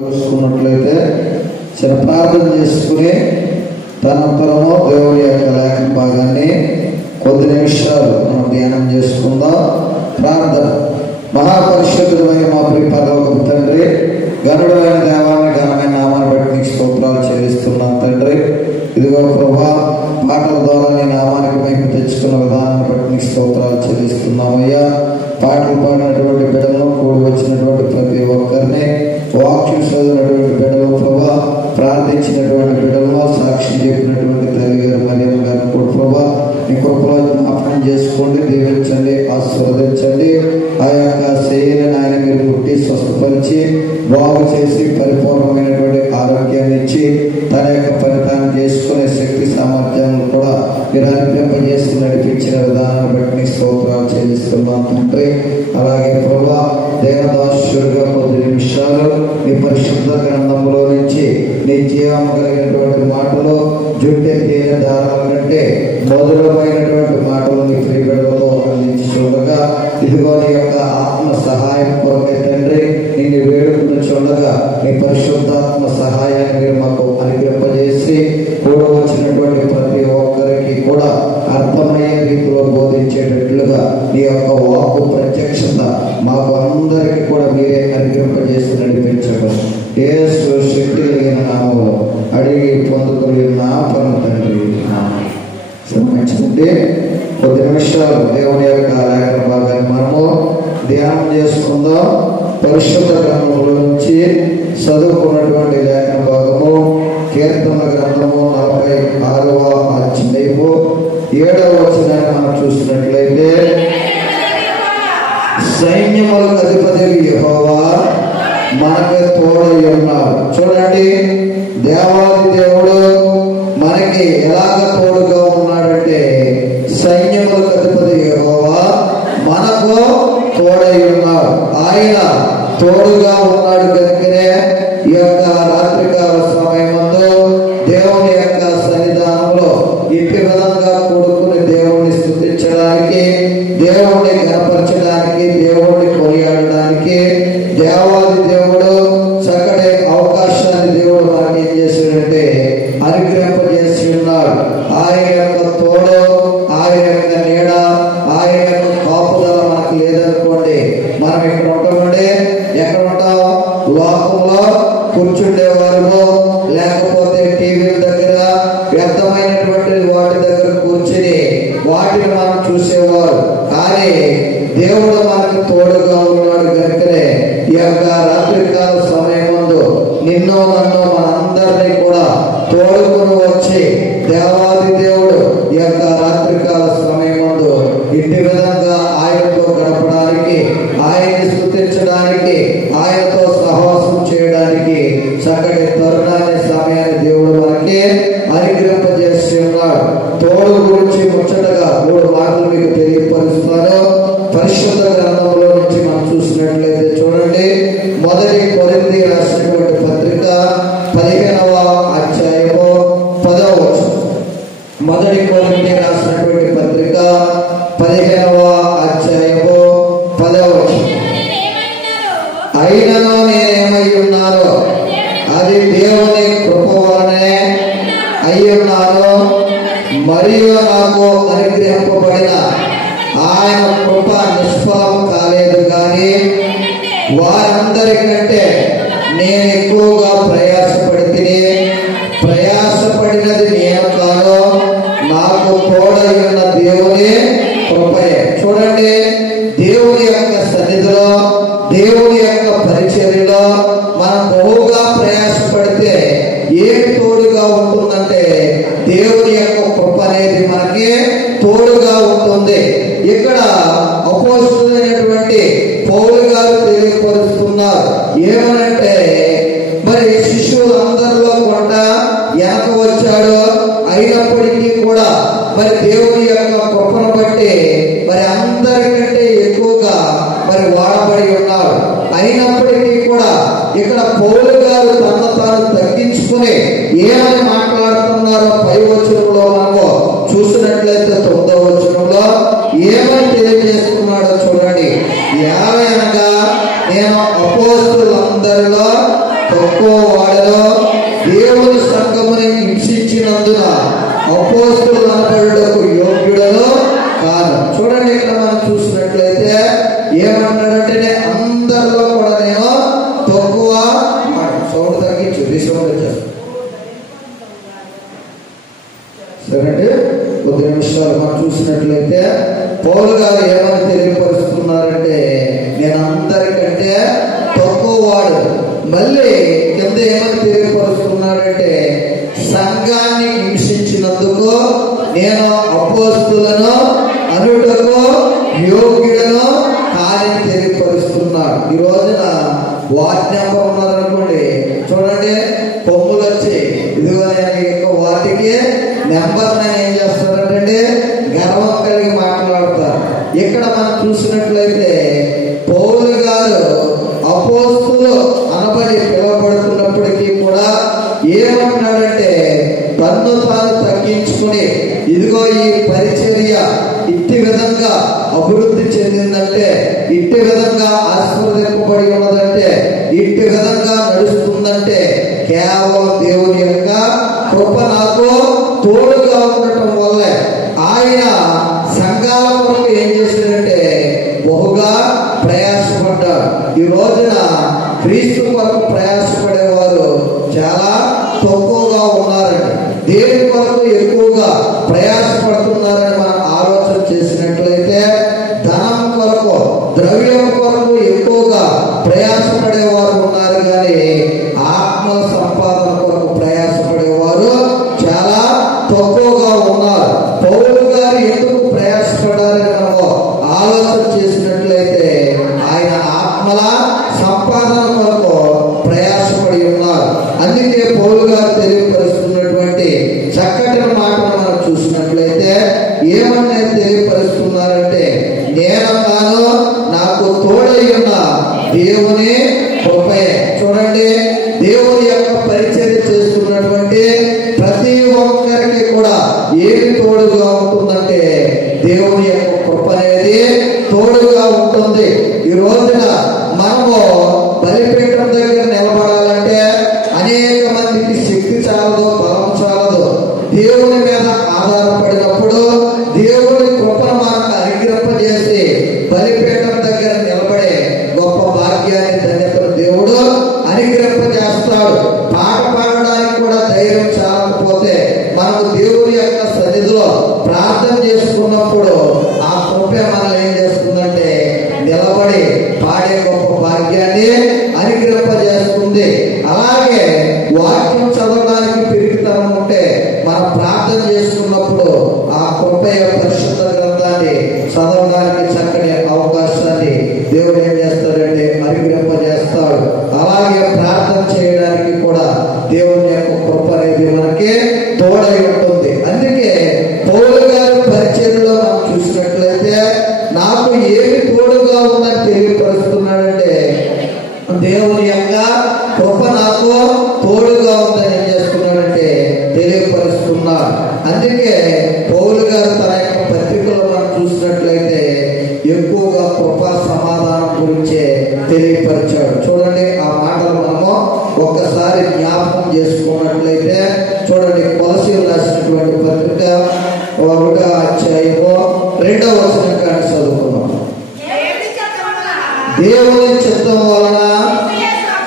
చూసుకున్నట్లయితే చిన్న ప్రార్థన చేసుకుని తనంతరము దేవుని యొక్క లేఖన భాగాన్ని కొద్ది నిమిషాలు మనం ధ్యానం చేసుకుందాం. ప్రార్థన. మహాపరిశుద్ధుడైన మా ప్రియ పరలోకపు తండ్రి, గనుడైన దేవాన్ని ఘనమైన నామాన్ని బట్టి నీకు స్తోత్రాలు చెల్లిస్తున్నాం తండ్రి. ఇదిగో ప్రభా, పాటల ద్వారా నీ నామానికి మేము తెచ్చుకున్న విధానాన్ని బట్టి నీకు స్తోత్రాలు చెల్లిస్తున్నాం అయ్యా. పాటలు పాడినటువంటి బిడ్డలను, కూడి వచ్చినటువంటి ప్రతి ఒక్కరిని, వాక్యం చదివినటువంటి బిడ్డలు ప్రభా, ప్రార్థించినటువంటి బిడ్డలను, సాక్షి చెప్పినటువంటి తల్లి గారు మరియమ్మ గారిని కూడా ప్రభా నీ కృపలో జ్ఞాపకం చేసుకోండి, దీవించండి, ఆశీర్వదించండి. ఆ యొక్క శరీరాన్ని ఆయన మీరు పుట్టి స్వస్థపరిచి బాగు చేసి పరిపూర్ణమైనటువంటి ఆరోగ్యాన్ని ఇచ్చి తన యొక్క ఫలితాన్ని చేసుకునే శక్తి సామర్థ్యాలను కూడా మీరు అనుగ్రహింపజేసి నడిపించిన విధానాన్ని బట్టి నీ స్తోత్రాలు చెల్లిస్తున్నాం తండ్రి. అలాగే ప్రభా, దేవదాసుడిగా కొద్ది నిమిషాలు నీ పరిశుద్ధ గ్రంథంలో నుంచి నీ జీవం కలిగినటువంటి మాటలు, జుట్టే తేనె దారాల కంటే మధురమైనటువంటి మాటలు నీ ప్రియబిడ్డలతో అందించి చూడగా, ఇదిగో నీ యొక్క ఆత్మ సహాయం కొరకై తండ్రి నిన్ను వేడుకుని చూడగా నీ పరిశుద్ధాత్మ సహాయాన్ని మీరు మాకు అనుగ్రహింపజేసి కూడా వచ్చినటువంటి ప్రతి ఒక్కరికి కూడా అర్థమయ్యే రీతిలో బోధించేటట్లుగా నీ యొక్క వాక్కు ప్రత్యక్షత మాకు అందరికీ కూడా మీరే అనుగ్రహింపజేసి నడిపించడం యేసు శక్తి కలిగిన నామములో అడిగి పొందుకొని నా పరమ తండ్రి. శ్రమించుకుంటే కొద్ది నిమిషాలు దేవుని యొక్క లేఖన భాగాన్ని మనము ధ్యానం చేసుకుందాం. పరిశుద్ధ గ్రంథముల నుంచి చదువుకున్నటువంటి లేఖన భాగము కీర్తన గ్రంథము 46వ అధ్యాయము 7వ వచనాన్ని మనం చూసినట్లయితే, సైన్యములకు అధిపతి యెహోవా మనకి తోడై ఉన్నాడు. చూడండి, దేవాది దేవుడు మనకి ఎలాగ తోడుగా ఉన్నాడంటే, సైన్యములకు అధిపతి యెహోవా మనకు తోడై ఉన్నాడు. ఆయన తోడుగా ఉన్నాడు కనుకనే ఈ యొక్క రాత్రికాల సమయమందు దేవుని యొక్క సన్నిధానంలో ఇట్టి విధంగా కూడుకుని దేవుణ్ణి స్తుతించడానికి, దేవుణ్ణి కనపరచడానికి, దేవుణ్ణి కొనియాడడానికి దేవాది దేవుడు చక్కటి అవకాశాన్ని దేవుడు మనకి ఏం చేశాడంటే అనుగ్రహింపజేసి ఉన్నాడు. ఆయన యొక్క తోడు, ఆయన యొక్క నీడ, ఆయన యొక్క కాపుదల మనకు లేదనుకోండి, మనం ఇక్కడ ఉంటామండి. ఎక్కడ ఉంటాం? లోకంలో కూర్చుండేవారు, లేకపోతే టీవీల దగ్గర వ్యర్థమైనటువంటి వాటి దగ్గర కూర్చుని వాటిని మనం చూసేవారు. కానీ దేవుడు మనకు తోడుగా ఉన్నాడు కనుకనే ఈ యొక్క రాత్రికాల సమయం ముందు నిన్ను నన్ను మనందరినీ కూడా తోడుకొని వచ్చి దేవాది దేవుడు ఈ యొక్క రాత్రికాల సమయం ముందు ఇంటి విధంగా ఆయనతో గడపడానికి, ఆయన్ని స్తుతించడానికి, ఆయనతో సహవాసం చేయడానికి చక్కటి తరుణాన్ని, సమయాన్ని దేవుడు మనకి అనుగ్రహింపజేసి ఉన్నాడు. తోడు గురించి ముచ్చటగా 3 మాటలు మీకు తెలియపరుస్తాను. పరిశుద్ధ గ్రంథంలో నుంచి మనం చూసినట్లయితే చూడండి, 1 కొరింథీ రాసినటువంటి పత్రిక 15వ అధ్యాయము 10వ వచనం. 1 కొరింథీ రాసినటువంటి పత్రిక 15వ అధ్యాయము 10వ వచనం. అయినను నేనేమై ఉన్నానో అది దేవుని కృప వలనే అయి ఉన్నాను, మరియు నాకు అనుగ్రహింపబడిన ఆయన కృప నిష్ఫలం కాలేదు. కానీ వారందరికంటే నేను ఎక్కువగా ప్రయాసపడినది నేను కాను, నాకు తోడై ఉన్న దేవుని కృపయే. చూడండి, దేవుని యొక్క సన్నిధిలో, దేవుని యొక్క పరిచర్యలో మనం బహుగా ప్రయాసపడితే ఏమి తోడుగా ఉంటుందంటే దేవుని యొక్క కృప అనేది మనకి తోడుగా ఉంటుంది. ఇక్కడ అపోస్తలుడైనటువంటి పౌలు గారు తెలియపరుస్తున్నారు ఏమనంటే, మరి శిష్యులందరిలో కొంట వెనక వచ్చాడు, అయినప్పటికీ కూడా మరి దేవుని యొక్క కృపను బట్టి మరి అందరికంటే ఎక్కువగా మరి వాడబడి ఉన్నాడు. అయినప్పటికీ కూడా ఇక్కడ పౌలు గారు తన తాను తగ్గించుకుని ఏమని మాట్లాడుతున్నారో పై వచనంలో మనము చూసినట్లయితే 9వ వచనంలో ఏమని తెలియజేస్తున్నాడో చూడండి. ఏమనగా, నేను అపోస్తలులందరిలో తక్కువ వాడలో దేవుని సంఘముని హింసించినందున అపోస్తులు అనబడుటకు యోగ్యుడను కాదు. చూడండి, ఇక్కడ మనం చూసినట్లయితే ఏమన్నాడంటే అందరిలో కూడా నేను తక్కువ సౌండ్ తగ్గించు, సౌండ్ వచ్చారు. సరే, కొద్ది నిమిషాలు మనం చూసినట్లయితే పౌలు గారు ఏమని తెలియపరుస్తున్నారంటే నేను అందరికంటే తక్కువ వాడు. మళ్ళీ కింద ఏమని తెలియపరుస్తున్నాడంటే సంఘాన్ని హింసించినందుకు నేను అపోస్తులను అనుటకు యోగ్యుడను కాదని తెలియపరుస్తున్నాడు. ఈ రోజున వార్డ్ నెంబర్ ఉన్నారనుకోండి, చూడండి కొమ్ములు వచ్చి ఇదిగో నేను వాటికి నెంబర్ ఏం చేస్తారంటే గర్వం కలిగి మాట్లాడతారు. ఇక్కడ మనం చూసినట్లయితే పౌలు గారు అపోస్తులు అనబడి పిలువబడుతున్నప్పటికీ కూడా ఏమంటున్నాడంటే తన్ను తాను తగ్గించుకుని ఇదిగో ఈ పరిచర్య ఇట్టి విధంగా అభివృద్ధి చెందిందంటే, ఇట్టి విధంగా ఆశీర్వదింపబడి ఉన్నదంటే, ఇట్టి విధంగా నడుస్తుందంటే కేవలం దేవుని యొక్క కృప నాకు తోడుగా ఉండటం వల్లే. ఆయన సంఘాల కొరకు ఏం చేశాడంటే బహుగా ప్రయాసపడ్డాడు. ఈ రోజున క్రీస్తు కొరకు ప్రయాసపడేవారు చాలా తక్కువగా ఉన్నారండి. దేవుని కొరకు ఎక్కువగా ప్రయాసపడుతున్నారని మనం ఆలోచన చేసినట్లయితే ధనం కొరకు, ద్రవ్యం కొరకు ఎక్కువగా ప్రయాసపడేవారు ఉన్నారు, కానీ ఆత్మ సంపాదన కొరకు ప్రయాసపడేవారు చాలా తక్కువగా ఉన్నారు. పౌలు గారు ఎందుకు ప్రయాసపడారని మనము ఆలోచన చేసినట్లయితే ఆయన ఆత్మల సంపాదన కొరకు ప్రయాసపడి ఉన్నారు. అందుకే పౌలు గారు తెలియపరుస్తున్నటువంటి చక్కటి మాటను మనం చూసినట్లయితే ఏమన్నా తెలియపరుస్తున్నారంటే నేను తాను నాకు తోడై ఉన్న దేవుని కృపయే. చూడండి, దేవుని యొక్క పరిచర్య చేస్తున్నటువంటి ప్రతి ఒక్కరికి కూడా ఏమి తోడుగా ఉంటుందంటే దేవుని యొక్క కృప అనేది తోడుగా ఉంటుంది. ఈ రోజున మనము బలిపీఠం దగ్గర నిలబడాలంటే అనేక మందికి శక్తి చాలదు, బలం చాలదు. దేవుని మీద ఆధారపడినప్పుడు దేవుని కృపను మనకు అనుగ్రహింపజేసి బలిపీఠం దగ్గర నిలబడే గొప్ప భాగ్యాన్ని, ధన్యతను దేవుడు అనుగ్రహింపజేస్తాడు. పాట పాడడానికి కూడా ధైర్యం చాలకపోతే మనకు దేవుని యొక్క సన్నిధిలో ప్రార్థన చేసుకున్నప్పుడు ఆ కృప మనల్ని ఏం చేస్తుందంటే నిలబడి పాడే గొప్ప భాగ్యాన్ని అనుగ్రహింపజేస్తుంది. అలాగే వాక్యం చదవడానికి పెరుగుతనం ఉంటే మనం ప్రార్థన చేసుకున్నప్పుడు ఆ కృప పరిశుద్ధ గ్రంథాన్ని చదవడానికి చక్కని అవకాశాన్ని దేవుడు ఏం చేస్తాడంటే అనుగ్రహింపజేస్తాడు. అలాగే ప్రార్థన చేయడానికి కూడా దేవుని యొక్క కృప అనేది మనకి తోడై ఉంటుంది. అందుకే పౌలు గారి పరిచర్యలో మనం చూసినట్లయితే నాకు ఏమి తోడుగా ఉందని తెలియపరుస్తున్నాడంటే దేవుని యొక్క కృప నాకు తోడుగా ఉందని ఏం చేస్తున్నాడంటే తెలియపరుస్తున్నాడు. అందుకే పౌలు గారు తన యొక్క పత్రికలో మనం చూసినట్లయితే ఎక్కువగా కృపా సమాధానం గురించే తెలియపరిచాడు. చూడండి, ఆ మాటలు మనము ఒక్కసారి జ్ఞాపకం చేసుకున్నట్లయితే చూడండి, కొలసీలు రాసినటువంటి పత్రిక 1వ అధ్యాయము 2వ వచనం కానీ చదువుకున్నాం. దేవుని చిత్తం వలన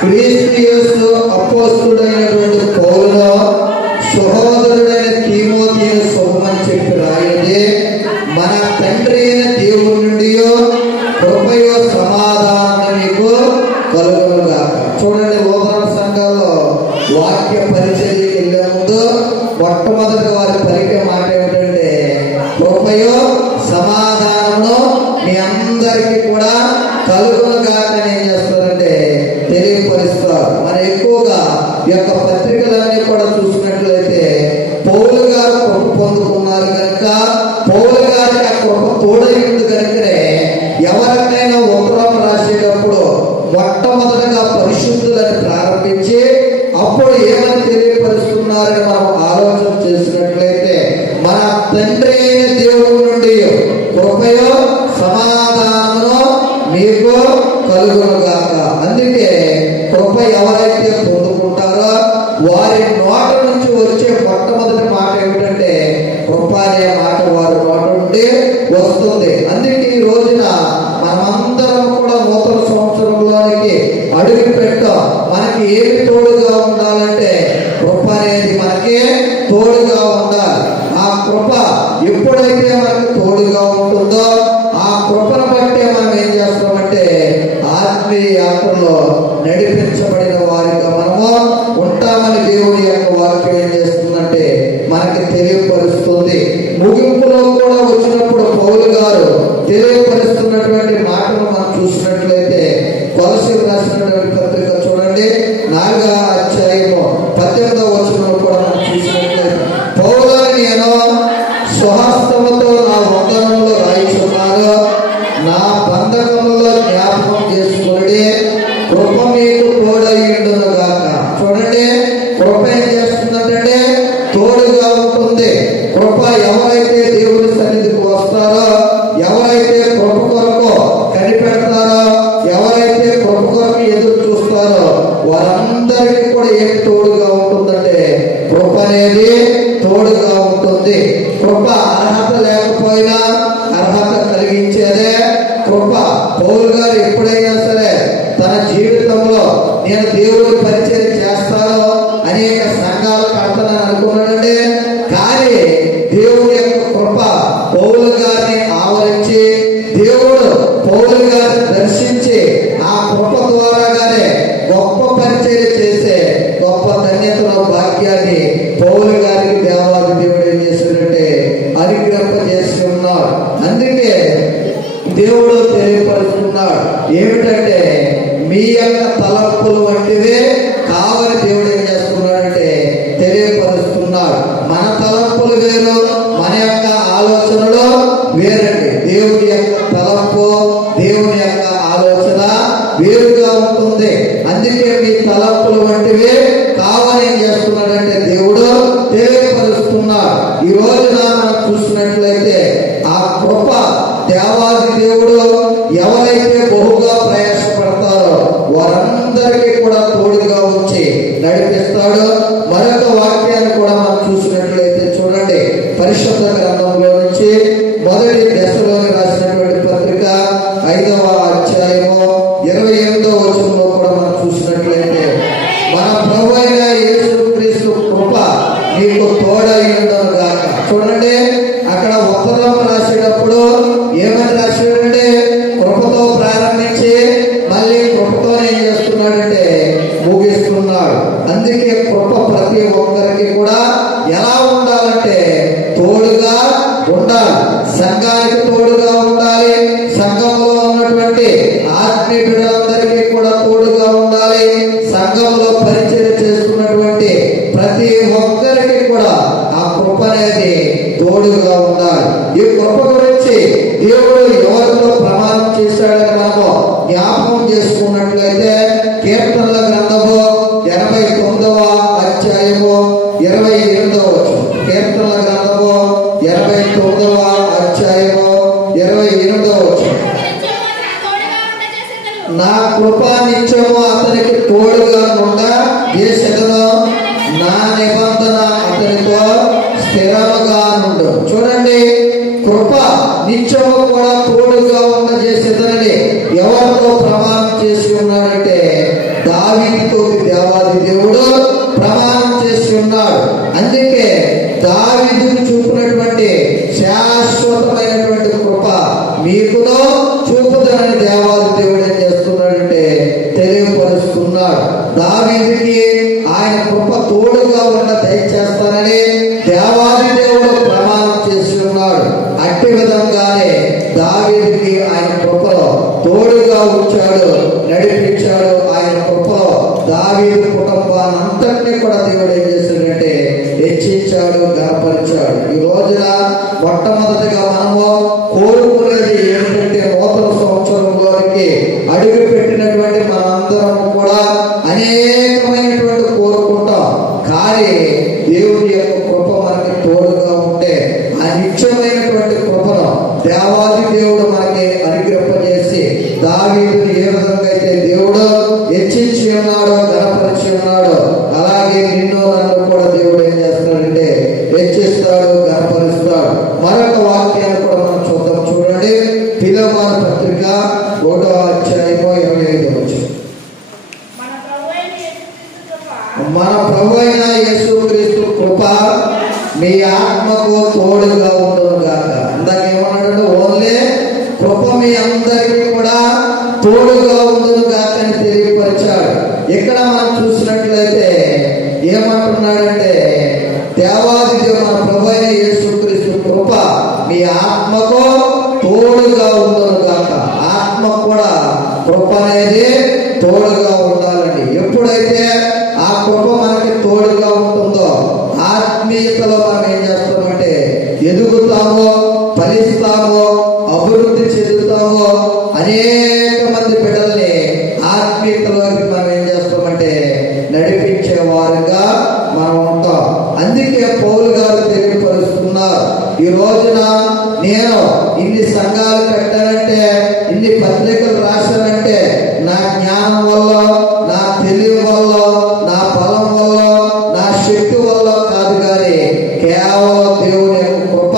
క్రీస్తు యేసు అపోస్తుడైనటువంటి పౌలును సహోదరుడైన తీమోతిని శుభమని చెప్పి రాయింది. మన తండ్రి అయిన దేవుని నుండి కృపయో సమాధానం మీకు కలుగునుగాక. చూడండి, లోదన సంఘాల్లో వాక్య పరిచర్యకి వెళ్ళే ముందు మొట్టమొదటి వారి పలికే మాట ఏమిటంటే కృపయో సమాధానము మీ అందరికీ కూడా కలుగునుగాక అని ఏం చేస్తారంటే తెలియపరుస్తారు. మరి ఎక్కువగా ఈ యొక్క పత్రికలన్నీ కూడా చూసినట్లయితే పౌలు గారు కృప పొందుకున్నారు కనుక, పౌలు గారికి ఆ కృప తోడై ఉంది కనుకనే ఎవరికైనా ఉత్తరం రాసేటప్పుడు మొట్టమొదటిగా పరిశుద్ధులని ప్రారంభించి అప్పుడు ఏమని తెలియపరుస్తున్నారని మనం ఆలోచన చేసినట్లయితే మన తండ్రి అయిన దేవుడి నుండి కృపయో సమాధానము మీకు కలుగును గాక. అందుకే కృప ఎవరైతే పొందుకుంటారో వారి నోట నుంచి వచ్చే మొట్టమొదటి మాట ఏమిటంటే కృప అనే మాట వారి నోట నుండి వస్తుంది. అందుకే ఈ రోజున మనమందరం కూడా నూతన సంవత్సరంలోనికి అడుగు పెట్టాం. మనకి ఏమి తోడుగా ఉండాలంటే కృప అనేది మనకి తోడుగా ఉండాలి. ఆ కృప ఎప్పుడైతే మనకు తోడుగా ఉంటుందో ఆ కృపను బట్టే మనం ఏం చేస్తామంటే ఆత్మీయ యాత్రలో నడిపించబడిన వారిగా మనము ఉంటామని దేవుడి యొక్క వాక్యం ఏం చేస్తుందంటే మనకి తెలియపరుస్తుంది. ముగింపులో కూడా వచ్చినప్పుడు పౌలు గారు తెలియపరుస్తున్నటువంటి మాటలు మనం చూసినట్లయితే కొలస్సీయులకు రాసినటువంటి పత్రిక చూడండి 4వ అధ్యాయము 18వ వచనంలో కూడా మనం చూసినట్లయితే పౌలుని నేను స్వహస్తముతో నా వందనములు రాయిచున్నాను, నా బంధకములో జ్ఞాపకం చేసుకుని కృప మీకు తోడయ్యుండును గాక. చూడండి, కృప ఏం చేస్తుందంటే తోడుగా ఉంటుంది. కృప ఎవరైతే దేవుని సన్నిధికి వస్తారో, ఎవరైతే కృప కొరకు కనిపెడతారో, ఎవరైతే కృప కొరకు ఎదురు చూస్తారో వారందరికీ కూడా ఏం తోడుగా ఉంటుందంటే కృప అనేది తోడుగా ఉంటుంది. కృప అర్హత లేకపోయినా అర్హత కలిగించేదే కృప. పౌలు గారు ఎప్పుడైనా సరే తన జీవితంలో నేను దేవుడి పరిచయం చేస్తాను, అనేక సంఘాలు కడతానని అనుకున్నాడండి. కానీ దేవుడి యొక్క కృప పౌలు గారిని ఆవరించి దేవుడు పౌలు గారిని దర్శించి ఆ కృప ద్వారాగానే గొప్ప పరిచయం చేసే గొప్ప ధన్యతలో భాగ్యాన్ని పౌలు గారికి దేవాది దేవుడు ఏం చేశాడంటే అనుగ్రహం చేసి ఉన్నాడు. అందుకే దేవుడు తెలియపరుస్తున్నాడు ఏమిటంటే మీ యొక్క తలంపులు వంటివే కావని దేవుడు ఏం చేస్తున్నాడంటే తెలియపరుస్తున్నాడు. మన తలంపులు వేరు, మన యొక్క ఆలోచనలు వేరండి. దేవుడి యొక్క తలంపు, దేవుని యొక్క ఆలోచన వేరుగా ఉంటుంది. అందుకే మీ తలంపులు వంటివే కావని ఏం చేస్తున్నాడంటే దేవుడు తెలియపరుస్తున్నాడు. ఈ రోజున మనం చూసినట్లయితే ఆ కృప దేవాది దేవుడు ఎవరైతే బహుగా ప్రయాసపడతారో వారందరికీ కూడా తోడుగా వచ్చి నడిపిస్తాడు. మరొక వాక్యాన్ని కూడా మనం చూసినట్లయితే చూడండి, పరిశుద్ధ గ్రంథంలో నుంచి మొదటి దశలోని రాసినటువంటి పత్రిక 5వ అధ్యాయము 28వ వచనంలో కూడా మనం చూసినట్లయితే మన ప్రభు అయిన యేసుక్రీస్తు కృప మీకు తోడయ్యుండును గాక. చూడండి, అక్కడ ఉత్తరం రాసేటప్పుడు ఏమని రాశాడంటే కృపతో ప్రారంభించి మళ్ళీ కృపతో ఏం చేస్తున్నాడంటే ముగిస్తున్నాడు. అందుకే కృప ప్రతి ఒక్కరికి కూడా ఎలా ఉండాలంటే తోడుగా ఉండాలి. సంఘానికి తోడుగా ఉండాలి. సంఘంలో ఉన్నటువంటి ఆత్మీయ బిడ్డలందరికీ కూడా తోడుగా ఉండాలి. సంఘంలో పరిచయం చేస్తున్నటువంటి ప్రతి ఒక్కరికి కూడా ఆ కృప అనేది తోడుగా ఉండాలి. ఈ కృప గురించి దేవుడు ఎవరితో ప్రమాణం చేశాడని మనము జ్ఞాపకం చేసుకున్నట్లయితే కీర్తనల గ్రంథము 89వ అధ్యాయము 28వ వచనం. కీర్తనల గ్రంథము 89వ అధ్యాయము 28వ వచనం. నా కృప నిత్యము అతనికి తోడుగా ఉండా చేసెదను, నా నిబంధన అతనితో స్థిరముగా నుండు. చూడండి, కృప నిత్యము కూడా తోడుగా ఉండజేసేదని ఎవరితో ప్రమాణం చేసి ఉన్నాడంటే దావీదుతో దేవాది దేవుడు ప్రమాణం చేసి ఉన్నాడు. అందుకే దావీదుకు చూపినటువంటి శాశ్వతమైనటువంటి కృప మీకును చూపుదనని దేవాది దేవుడు ఏం చేస్తున్నాడంటే తెలియపరుస్తున్నాడు. దావీదుకి ఆయన కృప తోడుగా ఉన్న దయచేస్తానని దేవాది దేవుడు ప్రమాణం చేసి ఉన్నాడు. అట్టి విధంగానే దావీదుకి ఆయన కృపలో తోడుగా ఉంచాడు, నడిపించాడు. ఆయన కృపలో దావీదు కుటుంబాన్ని అంతటినీ కూడా దేవుడు ఏం చేశాడంటే హెచ్చించాడు, గణపరిచాడు. ఈ రోజున మొట్టమొదటిగా మనము కోరుకునేది ఏమిటంటే నూతన సంవత్సరంలోనికి అడుగు పెట్టినటువంటి మనందరం కూడా అనేకమైనటువంటి కోరుకుంటాం. కానీ దేవుడి యొక్క కృప మనకి తోడుగా ఉంటే ఆ నిత్యమైనటువంటి కృపను దేవాది దేవుడు మనకి అనుగ్రహింపజేసి దావీదుని ఏ ఆత్మకు తోడుగా ఉండును గాక. ఇందాక ఏమన్నాడు? ఓన్లీ కృప మీ అందరికీ కూడా తోడుగా ఉండును గాక అని తెలియపరిచాడు. ఇక్కడ మనం చూసినట్లయితే ఏమంటున్నాడంటే, దేవాది దేవుడు మన ప్రభు అయిన యేసుక్రీస్తు కృప మీ ఆత్మకు తోడుగా ఉండును గాక. ఆత్మకు కూడా కృప అనేది తోడుగా ఉండాలండి. ఎప్పుడైతే ఆ కృప మనకి తోడుగా ఉంటుందో ఆత్మీయతలో మనం ఏం చేస్తామంటే ఎదుగుతామో, ఫలిస్తామో, అభివృద్ధి చెందుతామో. అనేక మంది బిడ్డల్ని ఆత్మీయతలోకి మనం ఏం చేస్తామంటే నడిపించే వారుగా మనం ఉంటాం. అందుకే పౌలు గారు తెలియపరుస్తున్నారు, ఈ రోజున నేను ఇన్ని సంఘాలు కట్టానంటే, ఇన్ని పత్రికలు రాశానంటే నా జ్ఞానం వల్ల, నా తెలివి వల్ల, నా బలం వల్ల, నా శక్తి వల్ల కాదు, కానీ కేవలం దేవుని యొక్క కృప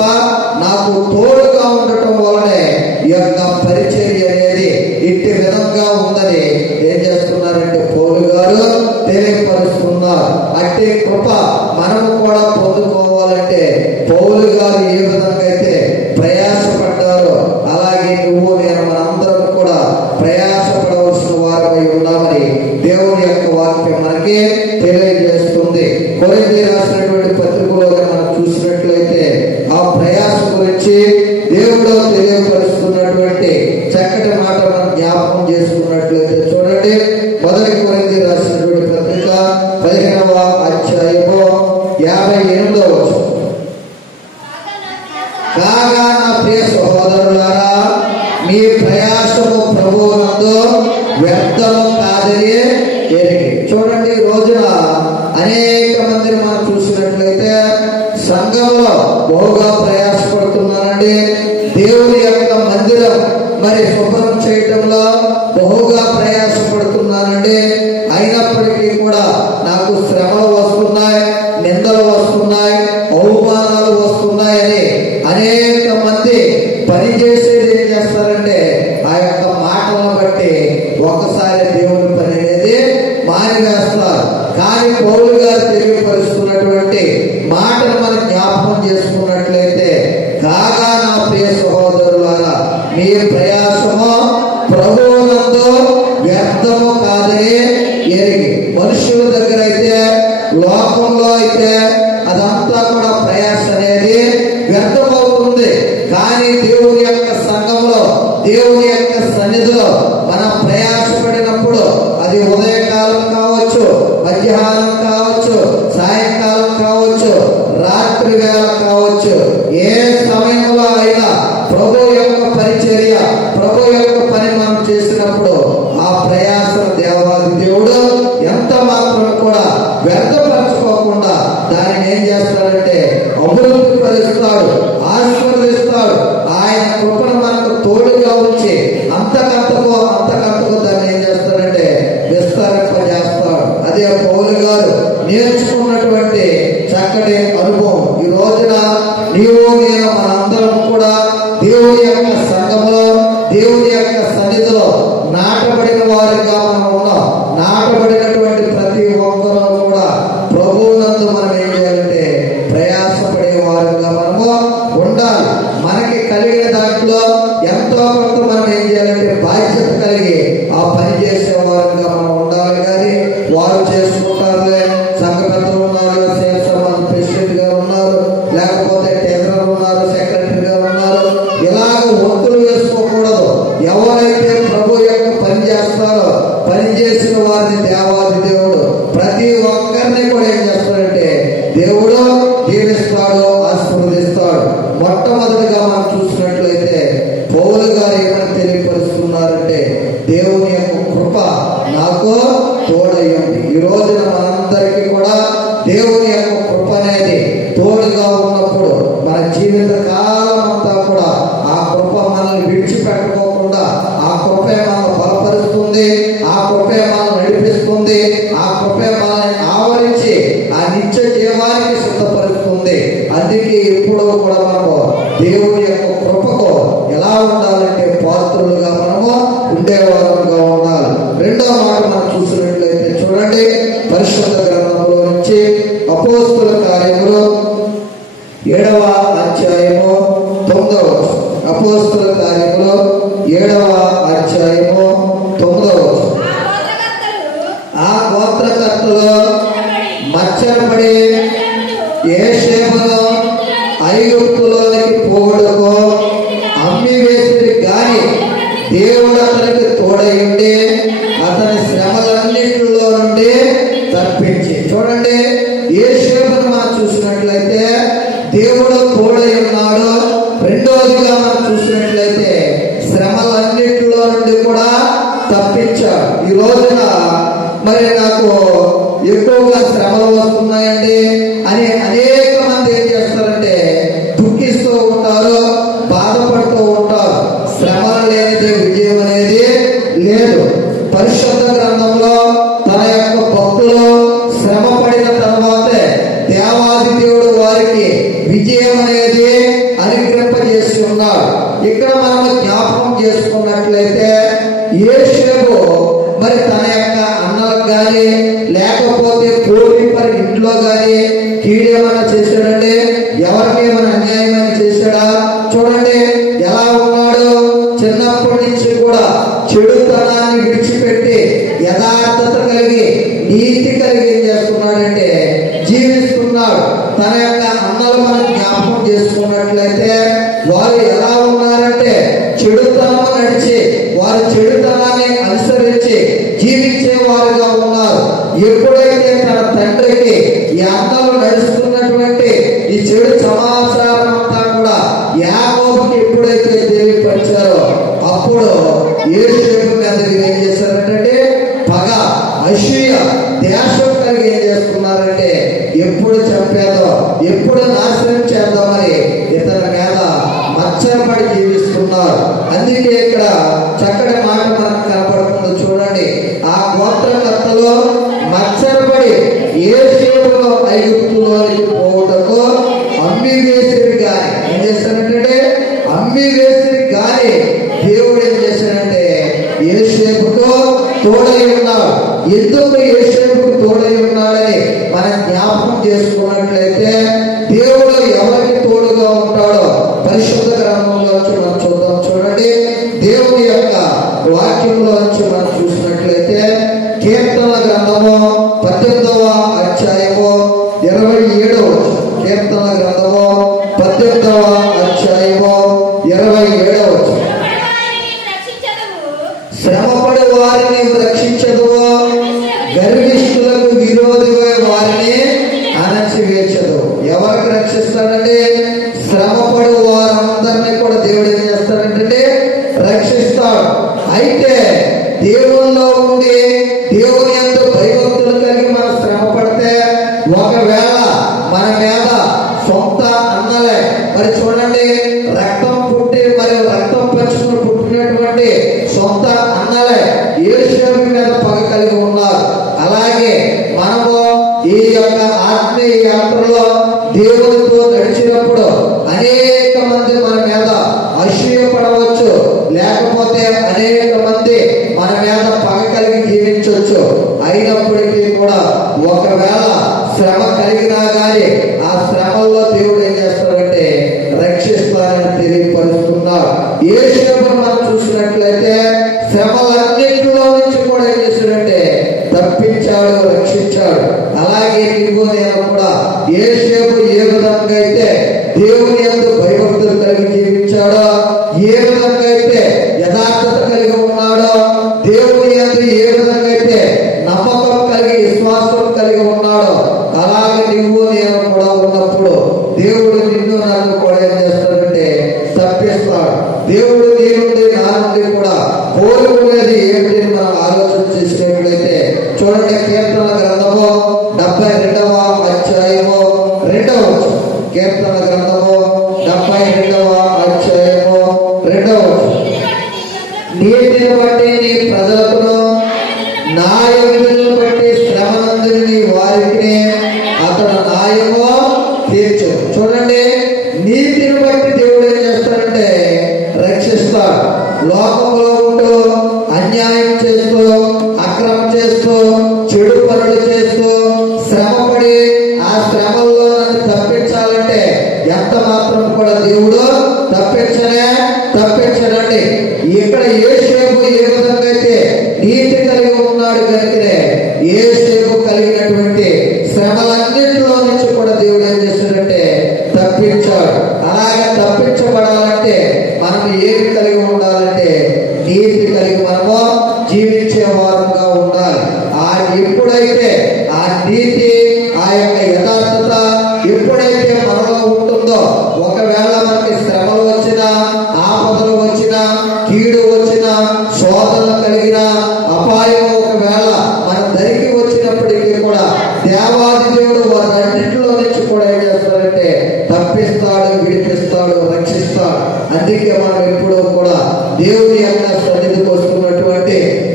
నాకు తోడుగా ఉండటం వల్లనే ఈ యొక్క పరిచర్య అనేది ఇట్టి విధంగా ఉందని ఏం చేస్తున్నారంటే పౌలు గారు తెలియపరుస్తున్నారు. అట్టి కృప మనము కూడా పొందుకోవాలంటే పౌలు గారు ఏ విధంగా అయితే ప్రయాసపడ్డారో అలాగే నువ్వు నేను మనందరం కూడా ప్రయాసపడవలసిన వారమై ఉన్నామని దేవుని యొక్క వాక్యం మనకి తెలియజేస్తుంది. కొరింథీ రాసినటువంటి పత్రికలో మనం చూసినట్లయితే ఆ ప్రయాస గురించి దేవుడు తెలియపరుస్తున్నటువంటి చక్కటి మాట మనం జ్ఞాపకం చేసుకున్నట్లయితే చూడండి. మొదటి కొరింథీ రాసినటువంటి పత్రిక 15వ అధ్యాయము 58వ వచనం. కాగా నా ప్రియ సహోదరులారా, మీ ప్రయాసము ప్రభువునందు వ్యర్థము కాదని ఎరిగి. చూడండి, ఈ రోజున అనేక మందిని మనం చూసినట్లయితే సంఘంలో బహుగా ప్రయాసపడుతున్నారండి. దేవుని యొక్క మందిరం మరి శుభ్రం చేయటంలో బహుగా ప్రయాసపడుతున్నానండి. అయినప్పటికీ కూడా నాకు శ్రమలు వస్తున్నాయి, నిందలు వస్తున్నాయి, అవమానాలు వస్తున్నాయని అనేక మంది పనిచేసేది ఏం చేస్తారంటే ఆ యొక్క మాటలను బట్టి ఒకసారి దేవుని పని అనేది మానివేస్తారు. కానీ పౌలు గారు తెలియపరుస్తున్నటువంటి మాటను మనం జ్ఞాపకం చేసుకున్నట్లయితే, కాగా నా ప్రియ సహోదరులారా, మీ ప్రయాసము ప్రభువునందు వ్యర్థము కాదని ఎరిగి. మనుషుల దగ్గర అయితే, లోకంలో అయితే అదంతా కూడా ప్రయాస అనేది వ్యర్థమవుతుంది. కానీ దేవుని యొక్క సంఘంలో, దేవుని యొక్క సన్నిధిలో మనం ప్రయాసపడినప్పుడు అది ఉదయకాలం కావచ్చు, మధ్యాహ్నం కావచ్చు, సాయంకాలం కావచ్చు, రాత్రి వేళ కావచ్చు, ఏ సమయంలో అయినా ప్రభు యొక్క పరిచర్య, ప్రభు యొక్క పని మనం చేసినప్పుడు ఆ ప్రయాసం దేవాది దేవుడు ఎంత మాత్రం కూడా వ్యర్థపరచుకోకుండా దానిని ఏం చేస్తాడంటే అభివృద్ధి పరుస్తాడు, ఆశీర్వదిస్తాడు. ఆయన కృపను మనకు తోడుగా ఉంచి అంతకంతకు దాన్ని ఏం చేస్తాడంటే విస్తరింపజేస్తాడు. అదే పౌలు గారు నేర్చుకున్నటువంటి చక్కటి అనుభవం. ఈ రోజున నీవు నేను మనందరం కూడా దేవుని యొక్క సంఘంలో, దేవుని యొక్క సన్నిధిలో నాటబడిన వారిగా మనం ఉన్నాం. నాటబడినటువంటి ప్రతి ఒక్కరూ కూడా ప్రభువునందు మనం ఏం చేయాలంటే ప్రయాసపడే వారిగా మనము ఉండాలి. మనకి కలిగిన దాంట్లో ఎంతో కొంత మనం ఏం చేయాలంటే బాధ్యత కలిగి ఆ పని చేసే వారిగా మనం ఉండాలి. కానీ వారు చేసుకుంటారులే, సంఘ పెద్దలు ఉన్నారు, ప్రెసిడెంట్ గారు ఉన్నారు, లేకపోతే ట్రెజరర్ ఉన్నారు, సెక్రటరీ గారు ఉన్నారు, ఇలాగ వంతులు వేసుకోకూడదు. ఎవరైతే ప్రభు యొక్క పని చేస్తారో, పని చేసిన వారిని దేవాది దేవుడు ప్రతి ఒక్కరిని కూడా ఏం చేస్తాడంటే దేవుడు దీవిస్తాడు, ఆశీర్వదిస్తాడు. మొట్టమొదటిగా మనం చూసినట్లయితే పౌలు గారు ఏమని తెలియపరుస్తున్నారంటే, దేవుని యొక్క కృప నాకు తోడయ్యండి. ఈ రోజున మనందరికీ కూడా దేవుని యొక్క కృప అనేది తోడుగా ఉన్నప్పుడు మన జీవిత కాలం అంతా కూడా ఆ కృప మనల్ని విడిచిపెట్టుకోకుండా ఆ కృపే మనల్ని బలపరుస్తుంది, ఆ కృపే మనల్ని నడిపిస్తుంది, ఆ కృపే మనల్ని ఆవరించి ఆ నిత్య జీవానికి సిద్ధపరుస్తుంది. అందుకే ఎప్పుడూ కూడా మనము దేవుని యొక్క కృపకు ఎలా ఉండాలంటే పాత్రులుగా మనము ఉండేవారుగా ఉండాలి. రెండో మాట మనం చూసినట్లయితే చూడండి, పరిశుద్ధ గ్రంథంలో నుంచి అపోస్తుల కార్యములు 7వ చూడండి, యోసేపును మనం చూసినట్లయితే దేవుడు తోడై ఉన్నాడు. రెండవదిగా మనం చూసినట్లయితే శ్రమలన్నింటిలో నుండి కూడా తప్పించాడు. ఈ రోజున మరి నాకు ఎక్కువగా శ్రమలు వస్తున్నాయండి అని అనేక మంది ఏం చేస్తారంటే దుఃఖిస్తూ ఉంటారు, బాధపడుతూ ఉంటారు. శ్రమలు లేనిదే విజయం అనేది లేదు. పరిశుద్ధ గ్రంథంలో తన యొక్క భక్తులు శ్రమ పడిన తర్వాతే దేవాది దేవుడు వారికి విజయం అనేది అనుగ్రహింపజేసి ఉన్నాడు. ఇక్కడ మనం జ్ఞాపకం చేసుకున్నట్లయితే యోసేపు మరి తన యొక్క అన్నలకు గాని లేకపోతే పోటీపరి ఇంట్లో గాని కీడేమన్నా చేశాడండి? ఎవరికేమైనా అన్యాయమైన చేశాడా? చూడండి ఎలా ఉన్నాడు. చిన్నప్పటి నుంచి కూడా చెడుతనాన్ని విడిచిపెట్టి యథార్థత కలిగి నీతి కలిగి ఏం చేస్తున్నాడంటే జీవిస్తున్నాడు. తన యొక్క అన్నలు మనం జ్ఞాపకం చేసుకున్నట్లయితే వారు ఎలా ఉన్నారంటే చెడుతనం నడిచి వారు చెడుతనాన్ని అనుసరించి జీవించే వారుగా ఉన్నారు. ఎప్పుడైతే తన తండ్రికి ఈ అన్నలు నడుస్తున్నటువంటి ఈ చెడు సమాచారం అంతా కూడా యాకోబుకి ఎప్పుడైతే తెలియపరిచారో అప్పుడు యోసేపు మీద ఏం చేశారంటే పగ, అసూయ, దేశం కలిగి ఏం చేస్తున్నారంటే ఎప్పుడు చంపేదో ఎప్పుడు నాశనం చేద్దామని ఇతని మీద మచ్చరపడి జీవిస్తున్నారు. అందుకే ఇక్కడ చక్కటి మాట మనకు కనపడుతుంది. చూడండి, ఆ గోత్రకర్తలో మచ్చరపడి యోసేపును ఐగుప్తులోనికి పోవుటకు అమ్మి వేసిరి గాని ఏం చేస్తారంటే అమ్మి వేసిరి గాని దేవుడు ఏం చేశాడంటే యోసేపుకు తోడై ఉన్నాడు. ఎందుకు యోసేపుకు తోడై ఉన్నాడని మనం జ్ఞాపకం చేసుకున్నట్లయితే దేవుడు ఎవరికి తోడుగా ఉంటాడో పరిశుద్ధ గ్రంథంలో మనం చూద్దాం. చూడండి, దేవుని యొక్క వాక్యంలో మనం చూసినట్లయితే కీర్తన గ్రంథము 18వ అధ్యాయము 27వ కీర్తన గ్రంథము 18వ అధ్యాయము 27వ శ్రమపడి వారిని రక్షించదు, గర్విష్ఠులకు విరోధిగా వారిని అణచివేర్చదు. ఎవరికి రక్షిస్తాడంటే శ్రమపడి వారందరినీ కూడా దేవుడు ఏం చేస్తాడంటే రక్షిస్తాడు. అయితే దేవుల్లో ఉండి దేవుని యందు భయభక్తులు కలిగి మనం శ్రమ పడితే ఒకవేళ మన మీద సొంత అన్నలే మరి చూడండి రక్తం పుట్టి మరి రక్తం పంచుకుని పుట్టినటువంటి సొంత అన్నలే యోసేపు మీద పగ కలిగి ఉన్నారు. అలాగే మనము ఈ యొక్క ఆత్మీయ యాత్రలో దేవునితో నడిచినప్పుడు అనేక మంది మన మీద అసూయ పడవచ్చు, లేకపోతే అనేక మంది మన మీద పగ కలిగి జీవించవచ్చు. అయినప్పటికీ కూడా ఒకవేళ శ్రమ కలిగినా కానీ ఆ శ్రమల్లో దేవుడు ఏం చేస్తాడంటే రక్షిస్తారని తెలియపరుస్తున్నాడు. యోసేపును మనం చూసినట్లయితే శ్రమలన్నింటిలో నుంచి కూడా ఏం చేశాడంటే తప్పించాడు, రక్షించాడు. అలాగే నీవు నేను కూడా యోసేపు ఏ విధంగా అయితే దేవుని యందు భయభక్తులు కలిగి జీవించాడో, ఏ విధంగా అయితే యథార్థత కలిగి ఉన్నాడో, దేవుని యందు ఏ విధంగా అయితే నమ్మకం కలిగి విశ్వాసం కలిగి ఉన్నాడో, అలాగే నువ్వు నేను కూడా ఉన్నప్పుడు దేవుడు నిన్ను నన్ను కూడా ఏం చేస్తాడంటే తప్పిస్తాడు. దేవుడు నీ నుండి నా నుండి కూడా కోరుకునేది ఏమిటి మనం ఆలోచన చేసినట్లయితే చూడండి, కీర్తన గ్రంథము 72వ అధ్యాయము 2వ కీర్తన గ్రంథము 72వ అధ్యాయము 2వ నీతిని బట్టి నీ ప్రజలను న్యాయములను బట్టి శ్రమనందుని వారికి అతను న్యాయము తీర్చు. చూడండి, నీతిని బట్టి దేవుడు ఏం చేస్తాడంటే రక్షిస్తాడు. లోకంలో ఉంటూ అన్యాయం చేస్తూ అక్రమం చేస్తూ చెడు పనులు చేస్తూ శ్రమపడి ఆ శ్రమల్లో నన్ను తప్పించాలంటే ఎంత మాత్రం కూడా దేవుడు తప్పించడండి. ఇక్కడ యోసేపు ఏ విధంగా అయితే నీతి కలిగి ఉన్నాడు కనుకనే యోసేపు కలిగినటువంటి శ్రమలన్నింటిలో నుంచి కూడా దేవుడు ఏం చేశాడంటే తప్పించాడు. అలాగే తప్పించబడాలంటే మనం ఏమి కలిగి ఉండాలంటే నీతి కలిగి మనము జీవించే వారంగా ఉండాలి. ఎప్పుడైతే ఆ నీతి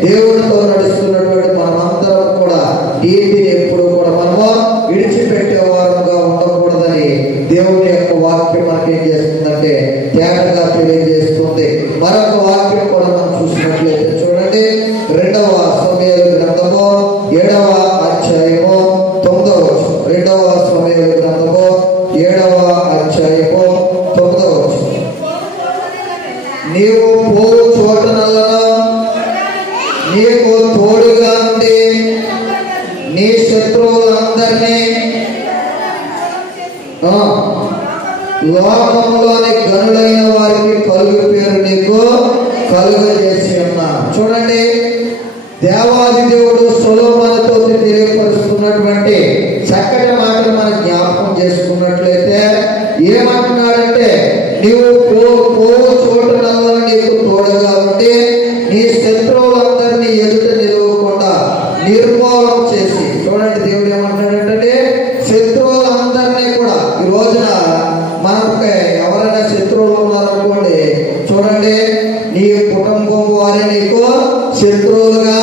దేవుడితో నడుస్తున్నటువంటి మనమందరం కూడా నీతిని ఎప్పుడు కూడా మనము విడిచిపెట్టే వారంగా ఉండకూడదని దేవుని యొక్క వాక్యం మనకి ఏం చేస్తుందంటే తేటగా తెలియజేస్తుంది. మరొక వాక్యం కూడా మనం చూసినట్లయితే చూడండి, 2వ సమూయేలు గ్రంథము 7వ అధ్యాయము 9వ వచనం. 2వ సమూయేలు గ్రంథము 7వ అధ్యాయము 9వ వచనం. నీవు పోవు చోటనల్లా నీకు తోడుగా ఉండి నీ శత్రువులందరినీ లోకంలోని గనులైన వారికి కలుగు పేరు నీకు కలుగజేసి ఉన్నా. చూడండి, దేవాది దేవుడు సొలొమోనుతో తెలియపరుస్తున్నటువంటి చక్కటి మాటలు మనం జ్ఞాపకం చేసుకున్నట్లయితే ఏమంటున్నాడంటే, నీవు పోవు చోటునల్లా నీకు తోడుగా ఉండి నీ శత్రువులందరినీ ఎదుట నిలవకుండా నిర్మూలన చేసి. చూడండి, దేవుడు ఏమంటున్నాడంటే శత్రువులందరినీ కూడా ఈ రోజున మనకు ఎవరైనా శత్రువులు ఉన్నారనుకోండి, చూడండి నీ కుటుంబం వారి నీకు శత్రువులుగా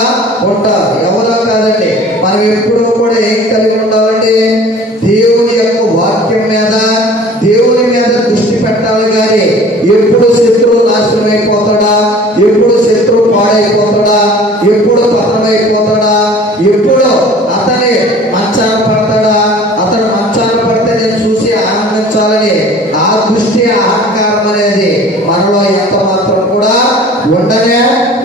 ఉంటారు. ఎవరో కాదండి, మనం ఎప్పుడూ కూడా ఏం కలిగి ఉండాలంటే దేవుని యొక్క వాక్యం మీద, దేవుని మీద దృష్టి పెట్టాలి. కానీ ఎప్పుడు శత్రువు నాశనం అయిపోతాడా, ఎప్పుడు శత్రువు పాడైపోతాడా, ఎప్పుడు పతనమైపోతాడా, ఎప్పుడు అతని మంచాన పడతాడా, అతను మంచాన పడితే నేను చూసి ఆనందించాలని ఆ దృష్టి అహంకారం అనేది మనలో ఎంత మాత్రం కూడా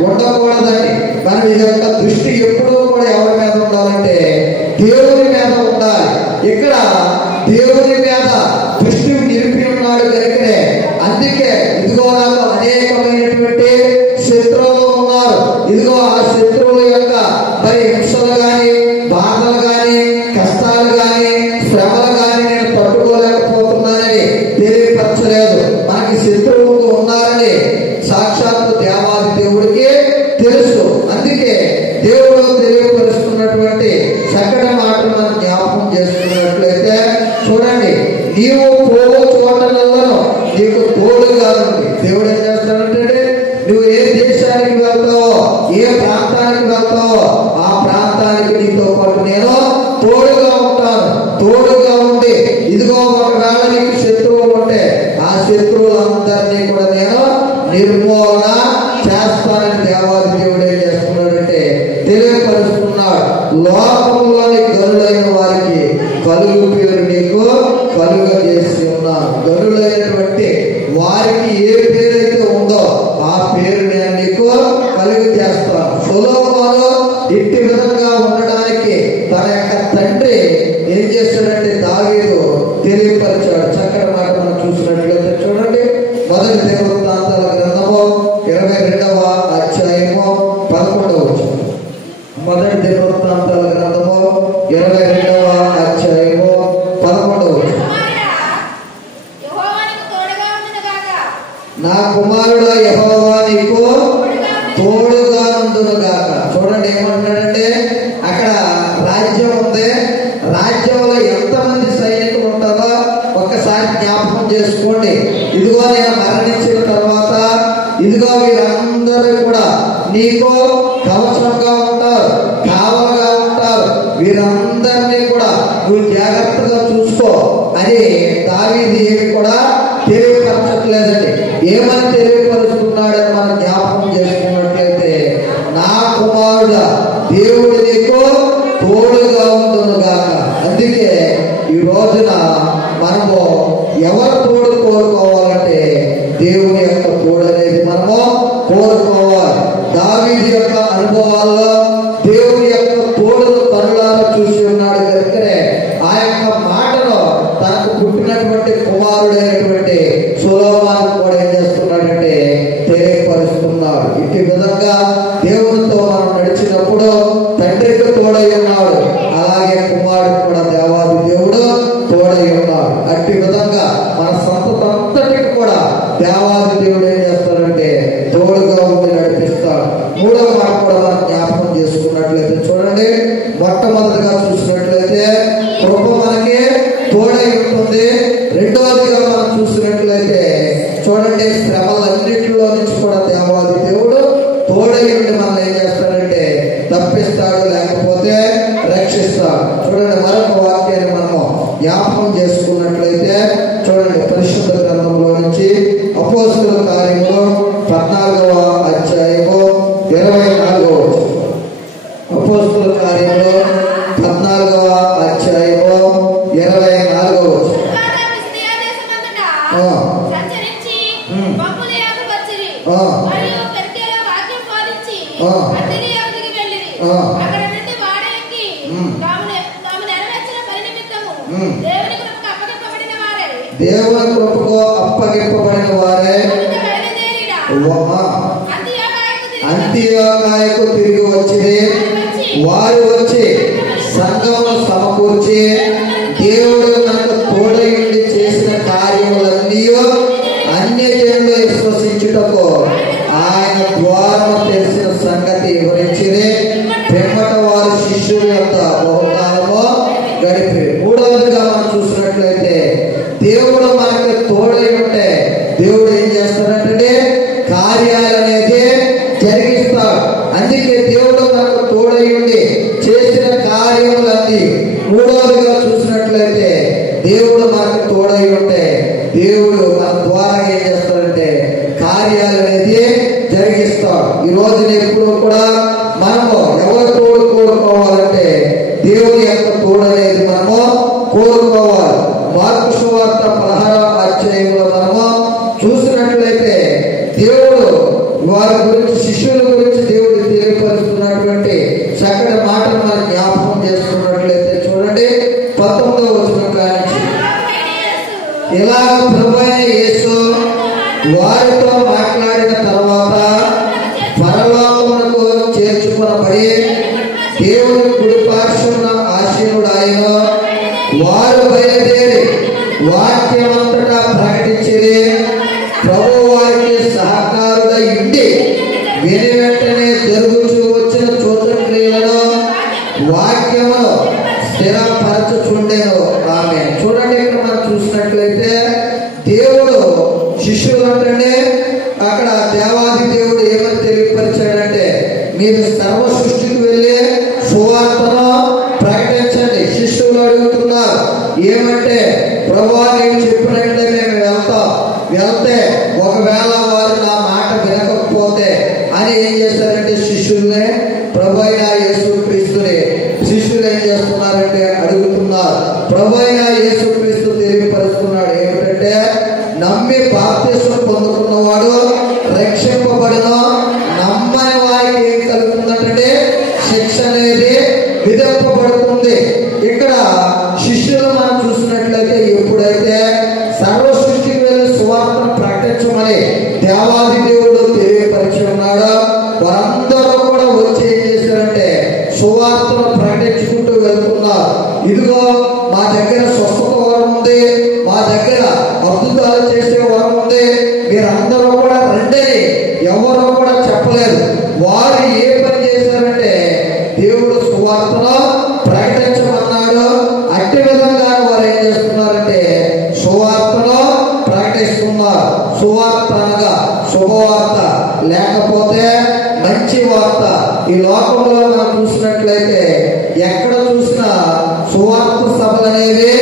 ఉండకూడదండి. మనం ఈ యొక్క దృష్టి ఎప్పుడూ కూడా ఎవరి మీద ఉండాలంటే దేవుని మీద ఉండాలి. ఇక్కడ దేవుని మీద దృష్టి నిలిపి ఉన్నాడు కనుకనే అందుకే ఇదిగో నాకు అనేకమైనటువంటి శత్రువులు ఉన్నారు, ఇదిగో ఆ శత్రువుల యొక్క మరి హింసలు కానీ, బాధలు కానీ, కష్టాలు కానీ, శ్రమలు కానీ నేను తట్టుకోలేకపోతున్నానని తెలియపరచలేదు. మనకి శత్రువులు ఉన్నారని సాక్షాత్తు దేవాది దేవుడికి తెలుసు. అందుకే దేవుడు తెలియపరుస్తున్నటువంటి చక్కటి మాటలు మనం జ్ఞాపకం చేసుకున్నట్లయితే చూడండి, నీవు పోవు చోటలలో నీకు తోడుగా ఉంది. దేవుడు ఏం చేస్తాడంటే, నువ్వు ఏ దేశానికి వెళ్తావో, ఏ ప్రాంతానికి వెళ్తావో ఆ ప్రాంతానికి నీతో పాటు నేను తోడుగా ఉంటాను. తోడుగా ఉండి ఇదిగో ఒకవేళ నీకు శత్రువులు ఉంటే ఆ శత్రువులందరినీ కూడా నేను నిర్మూలన చేస్తానని దేవాది దేవుడు ఏం చేస్తున్నాడంటే తెలియపరుస్తున్నాడు. లోకంలోని గనులైన వారికి కలుగు పేరు నీకు కలుగజేసి ఉన్నాను. గనులైనటువంటి వారికి ఏ పేరైతే ఉందో ఆ పేరు నేను నీకు కలుగు చేస్తాను. సొలొమోను ఇట్టి విధంగా ఉండడానికి తన యొక్క తండ్రి ఏం చేస్తాడంటే దావీదు తెలియపరిచాడు. చక్కటి మాట మనం చూసినట్లయితే చూడండి, 1 దినవృత్తాంతాల గ్రంథము 22వ అధ్యాయము 11వ వచనం. 1 దినవృత్తాంతాల గ్రంథము 22వ అధ్యాయము 11వ వచనం. నా కుమారుడు యెహోవా నీకు తోడుగా ఉండును గాక. చూడండి ఏమంటున్నాడంటే, అక్కడ రాజ్యం ఉంది, రాజ్యంలో ఎంతమంది సైనికులు ఉంటారో ఒక్కసారి జ్ఞాపకం చేసుకోండి. ఇదిగో నేను మరణించిన తర్వాత ఇదిగో వీరందరూ కూడా నీకు కవచంగా ఉంటారు, కావలుగా ఉంటారు, వీరందరినీ కూడా నువ్వు జాగ్రత్తగా చూసుకో అని దావీదు ఏమి కూడా తెలియపరచట్లేదండి. ఏమని తెలియపరుస్తున్నాడని మనం జ్ఞాపకం చేసుకున్నట్లయితే, నా కుమారుడు దేవుడు నీకు తోడుగా ఉండును గాక. అందుకే ఈ రోజున మనము ఎవరు తోడు కోరుకోవాలంటే దేవుని యొక్క తోడు అనేది మనము కోరుకోవాలి. దావీదు యొక్క అనుభవాల్లో దేవుని యొక్క తోడును కనులారా చూసి ఉన్నాడు కనుకనే ఆ యొక్క మాటను తనకు పుట్టినటువంటి కుమారుడైనటువంటి సొలొమోను కూడా ఏం చేస్తున్నాడంటే తెలియపరుస్తున్నాడు. ఇట్టి విధంగా దేవునితో మనం నడిచినప్పుడు తండ్రికి తోడై ఉన్నాడు, అలాగే కుమారుడు కూడా దేవాది దేవుడు తోడై ఉన్నాడు. అట్టి విధంగా మన సంతతంతటికి కూడా దేవాది దేవుడు ఏం చేస్తాడంటే తోడుగా ఉండి నడిపిస్తాడు. 3వ మాట కూడా మనం జ్ఞాపకం చేసుకున్నట్లయితే చూడండి, మొట్టమొదటిగా చూసినట్లయితే కృప మనకి తోడై ఉంటుంది. రెండవదిగా మనం చూసినట్లయితే చూడండి, శ్రమలన్నింటిలో నుంచి కూడా దేవాది దేవుడు తోడై ఉండి మనం ఏం చేస్తాడంటే తప్పిస్తాడు, లేకపోతే రక్షిస్తాడు. చూడండి, మరొక వాక్యాన్ని మనము జ్ఞాపకం చేసుకున్నట్లయితే చూడండి, పరిశుద్ధ గ్రంథంలో నుంచి అపోస్తలుల కార్యములు 14వ అధ్యాయము 24వ వచనం. అపోస్తలుల కార్యములు 14వ అధ్యాయము 24వ వచనం. దేవుని కృపకు అప్పగింపబడిన వారే అంత్యోకాయకు తిరిగి వచ్చింది. వారు వచ్చి సంఘమును సమకూర్చి దేవుడు మనకు తోడయుండి చేసిన కార్యములన్నీ అన్యజనులు విశ్వసించుటకు ఆయన ద్వారం తెలిసిన సంగతి వివరించింది. పిమ్మట వారు శిష్యుల యొక్క బహుకాలము గడిపి. మూడవదిగా మనం చూసినట్లయితే దేవుడు మనకు తోడై ఉంటే దేవుడు ఏం చేస్తాడంటే కార్యాలు అనేది జరిగిస్తాడు. అందుకే దేవుడు మనకు తోడై ఉండి చేసిన కార్యములన్నీ. మూడవదిగా చూసినట్లయితే దేవుడు మనకు తోడై ఉంటే దేవుడు మన ద్వారా ఏం చేస్తాడంటే కార్యాలు అనేది జరిగిస్తాడు. ఈ రోజున ఎప్పుడు కూడా మనము ఎవరు తోడు కోరుకోవాలంటే దేవుని యొక్క తోడు అనేది మనము కోరుకోవాలి. మార్కు సువార్త 16వ అధ్యాయంలో మనము చూసినట్లయితే దేవుడు వారి గురించి, శిష్యుల గురించి దేవుడు తెలియపరుస్తున్నటువంటి చక్కటి మాటను మనం జ్ఞాపకం చేసుకున్నట్లయితే చూడండి, 19వ వచనం కానించి. ఇలాగ ప్రభువైన యేసు వారితో మాట్లాడిన తర్వాత పరలోకమునకు చేర్చుకొనబడి దేవుని కుడి పార్శ్వమున ఆసీనుడాయన. వారు బయలుదేరి వాక్యమంతటా ప్రకటించేది. ప్రభు వారికి సహకారుడై ఉండి విని వెంటనే జరుగుతూ వచ్చిన సూచక్రియలను వాక్యమును స్థిరపరచుచుండెను. ఆమె చూడండి, ఇక్కడ మనం చూసినట్లయితే దేవుడు శిష్యులు అంటే అక్కడ దేవాది దేవుడు ఏమని తెలియపరిచాడంటే మీరు సర్వ సృష్టికి వెళ్ళి సువార్తను ప్రకటించండి. శిష్యులు అడుగుతున్నారు ఏమంటే, ప్రభువా నేను చెప్పినట్లే మేము వెళ్తే ఒకవేళ వారు నా మాట వినకపోతే అని ఏం చేస్తారంటే శిష్యుల్ని, ప్రభు అయిన యేసు క్రీస్తుని శిష్యులు ఏం చేస్తున్నారంటే అడుగుతున్నారు. ప్రభు అయిన యేసు క్రీస్తు తెలియపరుస్తున్నాడు ఏమిటంటే, నమ్మి బాప్తిస్మం పొందుకున్నవాడు రక్షింపబడిన, నమ్మని వారికి ఏం కలుగుతుందంటే శిక్ష అనేది విధింపబడుతుంది. ఇక్కడ శిష్యులు మనం చూసినట్లయితే ఎప్పుడైతే సర్వ సృష్టికి వెళ్ళి సువార్తను ప్రకటించమని దేవాది దేవుడు తెలియపరిచి ఉన్నాడో వారందరూ కూడా వచ్చి ఏం చేశారంటే సువార్తను ప్రకటించుకుంటూ వెళ్తున్నారు. ఇదిగో మా దగ్గర స్వస్థత వరం ఉంది, మా దగ్గర అద్భుతాలు చేసే వరం ఉంది, మీరందరూ కూడా రండని ఎవరో కూడా చెప్పలేదు. వారు ఏ పని చేశారంటే దేవుడు సువార్తను ప్రకటించమన్నాడు. అట్టి విధంగా వారు ఏం చేస్తున్నారంటే సువార్తను ప్రకటిస్తున్నారు. సువార్త అనగా శుభవార్త, లేకపోతే మంచి వార్త. ఈ లోకంలో మనం చూసినట్లయితే ఎక్కడ చూసినా సువార్త సభలు అనేవి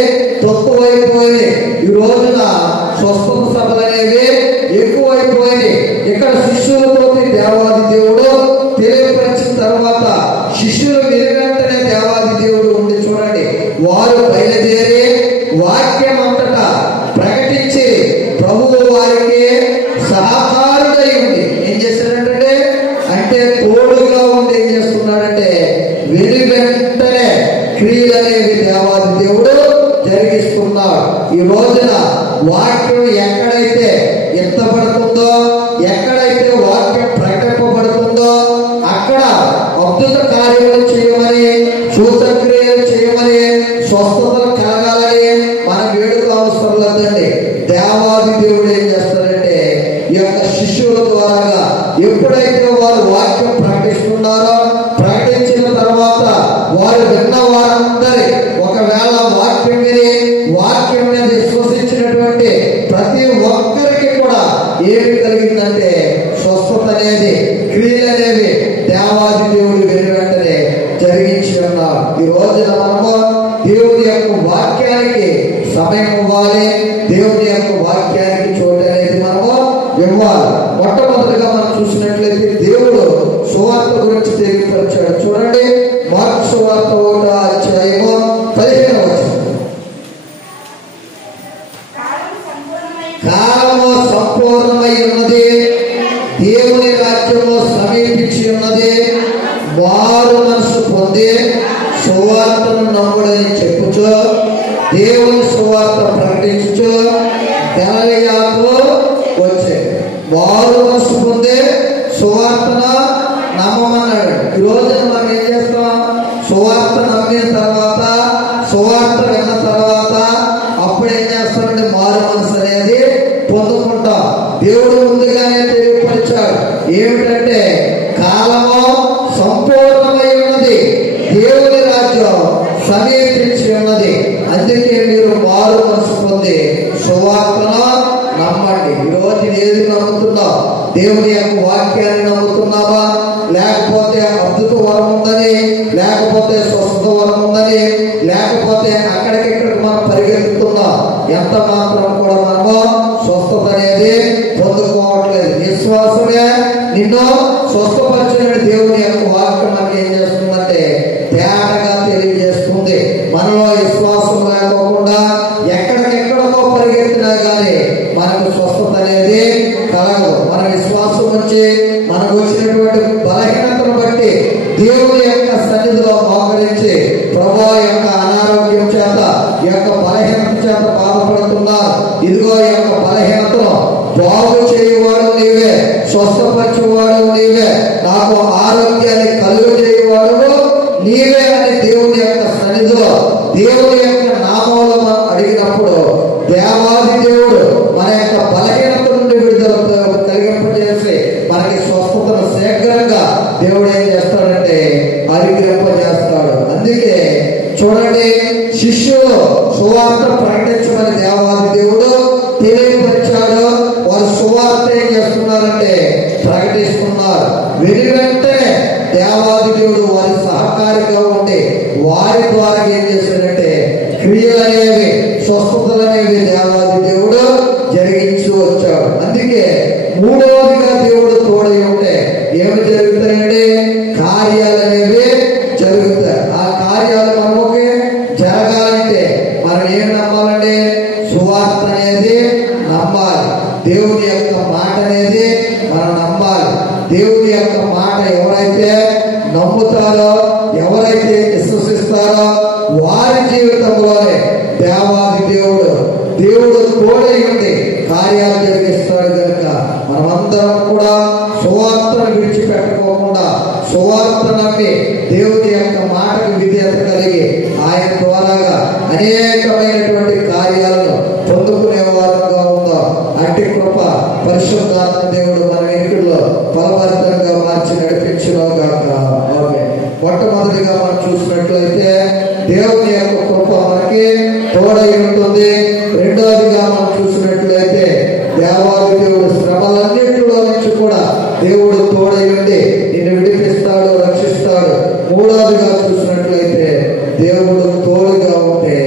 తక్కువైపోయి, ఈ రోజున స్వస్థత సభలు అనేవి ఎక్కువైపోయి. ఇక్కడ శిష్యులతో దేవాది దేవుడు తెలియపరిచిన తర్వాత శిష్యులు విని వెంటనే దేవాది దేవుడు ఉండి చూడండి, వారు బయలుదేరి వాక్యం అంతటా ప్రకటించి ప్రభువు వారికి సహకారుడై ఉండి ఏం చేశాడంటే, అంటే తోడుగా ఉండి ఏం చేస్తున్నాడంటే విని వెంటనే క్రియలు అనేవి దేవాది దేవుడు జరిగిస్తున్నాడు. ఈ రోజున వాక్యం ఎక్కడైతే ఎత్తబడుతుందో, ఎక్కడైతే వాక్యం ప్రకటింపబడుతుందో అక్కడ అద్భుత కార్యాలు చేయమని, సూచక్రియలు చేయమని, స్వస్థతలు కలగాలని మన వేడుక అవసరం లేదండి. దేవాది దేవుడు ఏం చేస్తారంటే ఈ యొక్క శిష్యుల ద్వారా ఎప్పుడైతే వారు వాక్యం ప్రకటిస్తున్నారో, ప్రకటించిన తర్వాత వారు విన్న వారందరి ఒకవేళ వాక్యం విని వాక్యం మీద విశ్వసించినటువంటి ప్రతి ఒక్కరికి కూడా ఏమి కలిగిందంటే స్వస్థత అనేది, క్రియలు అనేవి దేవాది దేవుడు విని వెంటనే ఉన్నాం. ఈ రోజున మనము దేవుని యొక్క వాక్యానికి సమయం ఇవ్వాలి. దేవుని యొక్క వాక్యానికి చోటు అనేది మనము ఇవ్వాలి. మొట్టమొదటిగా మనం చూసినట్లయితే దేవుడు సువార్త గురించి తెలియపరిచాడు. చూడండి, మార్కు సువార్త 1వ అధ్యాయము 15వ వచనం. కాలము సంపూర్ణమై ఉన్నది, దేవుని రాజ్యము సమీపించి ఉన్నది, వారు మనసు పొంది సువార్తను నమ్ముడని చెప్పుచు దేవుని సువార్త ప్రకటించు గలిలయకు వచ్చే. వారు మనసు పొంది సువార్తను నమ్మమన్నాడు. ఈ రోజున మనం ఏం చేస్తాం? సువార్త నమ్మిన తర్వాత, సువార్త విన్న తర్వాత అప్పుడు ఏం చేస్తామంటే మారు మనసు అనేది పొందుకుంటాం. దేవుడు ముందుగానే తెలియపరిచాడు. ఏమిటంటే కాలము సంపూర్ణమై ఉన్నది, దేవుని రాజ్యం సమీపించి ఉన్నది. అందుకే మీరు మారు మనసు పొంది సువార్తను నమ్మండి. ఈరోజు ఏది నమ్ముతున్నావు? దేవుని యొక్క వాక్యాన్ని నమ్ముతున్నావా? లేకపోతే అద్భుత వరం ఉందని, లేకపోతే స్వస్థ వరం ఉందని, లేకపోతే అక్కడికిక్కడికి మనం పరిగెత్తుతున్నాం. ఎంత మాత్రం కూడా మనము స్వస్థత అనేది పొందుకోవట్లేదు. విశ్వాసమే నిన్ను స్వస్థపరిచిన దేవుని యొక్క వాక్యం మనకి ఏం చేస్తుందంటే తేటగా తెలియజేస్తుంది. మనలో విశ్వాసం లేకోకుండా ఎక్కడికెక్కడికో పరిగెత్తినా కానీ మనకు స్వస్థత అనేది కలగదు. మన విశ్వాసం వచ్చి మనకు వచ్చినటువంటి బలహీనతను బట్టి దేవుని యొక్క సన్నిధిలో మోకరించి ప్రభువా యొక్క అనారోగ్యం చేత, ఈ యొక్క బలహీనత చేత బాధపడుతున్నారు. ఇదిగో ఈ యొక్క బలహీనతను బాగు చేయువాడు నీవే, స్వస్థపరిచేవాడు నీవే, నాకు ఆరోగ్యాన్ని కలుగు చేయువాడు నీవే అని దేవుని యొక్క సన్నిధిలో దేవుని యొక్క నామంలో మనం అడిగినప్పుడు దేవాది దేవుడు మన యొక్క బలహీనత నుండి విడుదల కలిగింపజేసి మనకి స్వస్థతను శీఘ్రంగా దేవుడు ఏం చేస్తాడంటే అనుగ్రహింపజేస్తాడు. అందుకే చూడండి, శిష్యులు సువార్త ప్రకటించమని దేవాది దేవుడు తెలియపరిచాడు. వారు సువార్త ఏం చేస్తున్నారంటే ప్రకటిస్తున్నారు. వెంటనే దేవాది దేవుడు వారి సహకారిగా ఉండి వారి ద్వారా ఏం చేశాడంటే క్రియలు అనేవి, స్వస్థతలు అనేవి దేవాది దేవుడు జరిగించి వచ్చాడు. అందుకే మూడవదిగా దేవుడు తోడై ఉంటే ఏమి జరుగుతాయంటే కార్యాలు అనేవి జరుగుతాయి. ఆ కార్యాలు మనకి జరగాలంటే మనం ఏం నమ్మాలంటే సువార్త అనేది నమ్మాలి. దేవుని యొక్క మాట అనేది మనం నమ్మాలి. దేవుని యొక్క మాట ఎవరైతే నమ్ముతారో, ఎవరైతే విశ్వసిస్తారో వారి జీవితంలోనే దేవాది దేవుడు తోడై ఉండి కార్యాలు జరిగిస్తాడు. కనుక మనమందరం కూడా సువార్తను విడిచిపెట్టుకోకుండా సువార్త నమ్మి దేవుని యొక్క మాటకు విధేయత కలిగి ఆయన ద్వారాగా అనేకమైనటువంటి కార్యాలను పొందుకునే వారంగా ఉందాం. అట్టి కృప పరిశుద్ధాత్మ దేవుడు మన వెనుకల్లో బలభరితంగా మార్చి నడిపించుగాక. మొట్టమొదటిగా మనం చూసినట్లయితే దేవుని యొక్క కృప మనకి తోడై ఉంటుంది. రెండవదిగా మనం చూసినట్లయితే దేవాది దేవుడు శ్రమలన్నింటిలో నుంచి కూడా దేవుడు తోడై ఉండి నిన్ను విడిపిస్తాడు, రక్షిస్తాడు. మూడవదిగా చూసినట్లయితే దేవుడు తోడుగా ఉంటే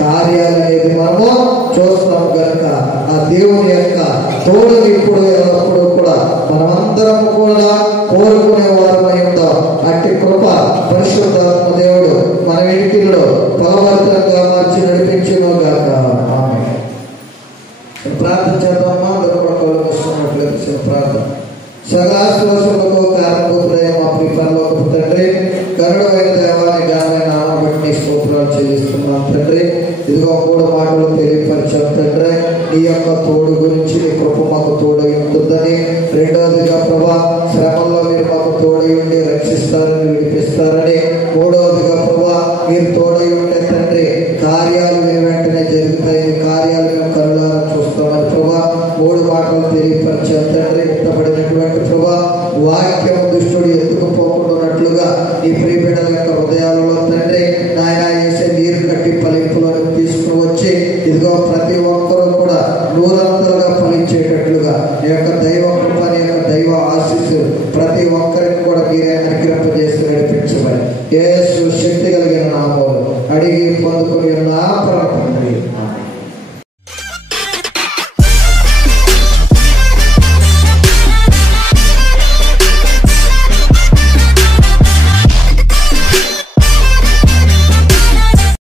కార్యాలు అనేది మనము చూస్తాం. కనుక ఆ దేవుని యొక్క తోడుని ఇప్పుడు ఎల్లప్పుడూ కూడా మనమందరం కూడా కోరుకునే వారమై ఉందాం. అట్టి కృప పరిశుద్ధాత్మ దేవుడు మన వెనుకల్లో బలవంతంగా మార్చి నడిపించుగాక. ప్రార్థన చేద్దామా? వస్తున్నట్లయితే ప్రార్థన. సదాశ్వాసములకు కారణభూతులైన మా ప్రిపరలోకపు తండ్రి, గరుడైన దేవాన్ని ఘనమైన నామమును బట్టి స్తోత్రాలు చెల్లిస్తున్నాం తండ్రి. ఇదిగో 3 మాటలు తెలియపరిచాం తండ్రి. నీ యొక్క తోడు గురించి, నీ కృప మాకు తోడై ఉంటుందని. రెండవదిగా ప్రభా, శ్రమల్లో మీరు మాకు తోడై ఉండి రక్షిస్తారని, విడిపిస్తారని. మూడవదిగా ప్రభా, మీరు తోడై ఉంటే తండ్రి కార్యాలు మీరు వెంటనే జరుగుతాయి. కార్యాలు మేము కరుణాలను చూస్తామని ప్రభా 3 మాటలు తెలియపరిచాం తండ్రి. ఇష్టపడినటువంటి ప్రభా వాక్యం దుష్టుడు ఎత్తుకుపోకుండానట్లుగా ఈ ప్రియబిడ్డల యొక్క హృదయాలలో తండ్రి నాయన వేసే నీరు కట్టి ఫలింపులను తీసుకుని వచ్చి ఇదిగో ప్రతి ఒక్కరూ కూడా 100గా ఫలించేటట్లుగా నీ యొక్క దైవ కృప, నీ యొక్క దైవ ఆశీస్సు ప్రతి ఒక్కరికి కూడా మీరే అనుగ్రహింపజేసి నడిపించమని యేసు శక్తి నామములో అడిగి పొందుకుని ఉన్నాం